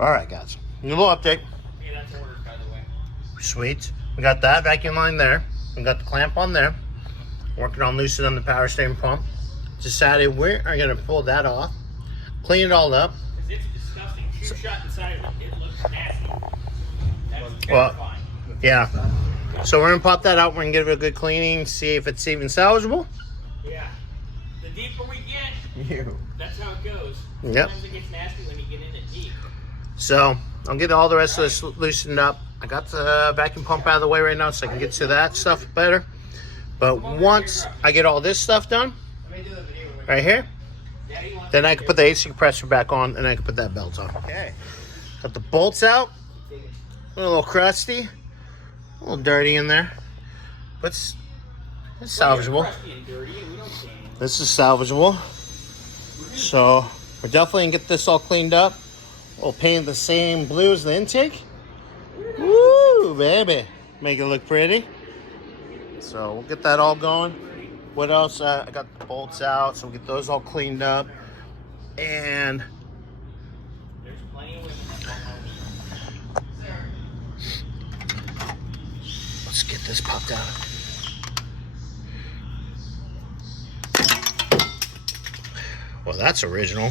All right, guys. New little update. Yeah, that's ordered, by the way. Sweet. We got that vacuum line there. We got the clamp on there. Working on loosening the power steering pump. Decided we are going to pull that off. Clean it all up. Because it's disgusting. Shoe shot inside of it. It looks nasty. That's Well, terrifying. yeah. So we're going to pop that out. We're going to give it a good cleaning. See if it's even salvageable. Yeah. The deeper we get, that's how it goes. Yep. Sometimes it gets nasty when you get in it deep. So I'll get all the rest of this loosened up. I got the vacuum pump out of the way right now so I can get to that stuff better. But once I get all this stuff done, right here, then I can put the AC compressor back on and I can put that belt on. Okay. Got the bolts out. A little crusty. A little dirty in there. But it's salvageable. This is salvageable. So we're definitely going to get this all cleaned up. We'll paint the same blue as the intake. Woo, baby. Make it look pretty. So we'll get that all going. What else? I got the bolts out, so we'll get those all cleaned up. And There's plenty of women. let's get this popped out. Well, that's original.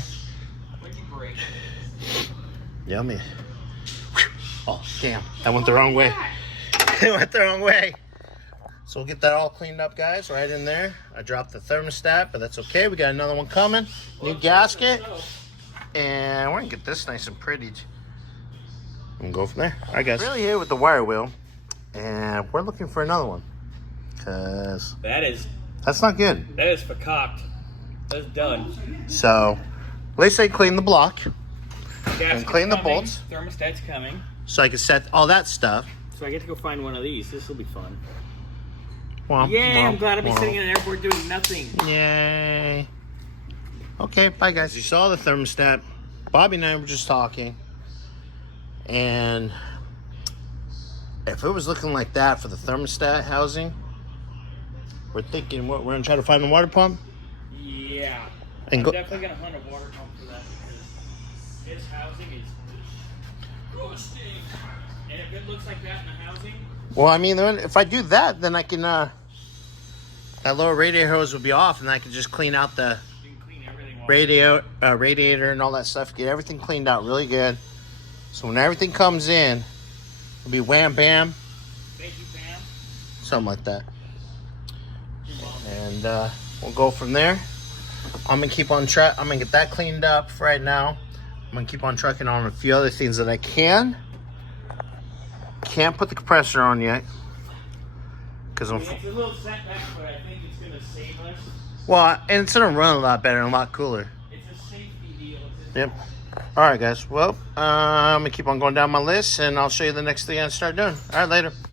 Yummy. Oh, damn. That went the wrong way. It went the wrong way. So we'll get that all cleaned up, guys, right in there. I dropped the thermostat, but that's okay. We got another one coming. New gasket. And we're going to get this nice and pretty. And go from there. All right, guys. Really here with the wire wheel. And we're looking for another one. Because that's not good. That is fakaked. That's done. So at least I clean the block. Gasket's And clean the coming. bolts. Thermostat's coming. So I can set all that stuff. So I get to go find one of these. This will be fun. Womp, Yay, womp, I'm glad I'll be womp. sitting in an airport doing nothing. Yay. Okay, bye guys. You saw the thermostat. Bobby and I were just talking. And if it was looking like that for the thermostat housing, we're thinking what, we're gonna try to find a water pump? Yeah. And I'm go, definitely gonna hunt a water pump for that because his housing is ghosting. And if it looks like that in the housing, well, I mean, then if I do that, then I can, that lower radiator hose will be off and I can just clean out the you can clean everything off. radiator and all that stuff. Get everything cleaned out really good. So when everything comes in, it'll be wham bam. Thank you, Pam. Something like that. And we'll go from there. I'm gonna keep on I'm gonna get that cleaned up for right now. I'm gonna keep on trucking on a few other things that I can. Can't put the compressor on yet. Because I'm It's a little setback, but I think it's gonna save us. well, and it's gonna run a lot better and a lot cooler. It's a safety deal. Yep. All right, guys. Well, I'm gonna keep on going down my list, and I'll show you the next thing I start doing. All right, later.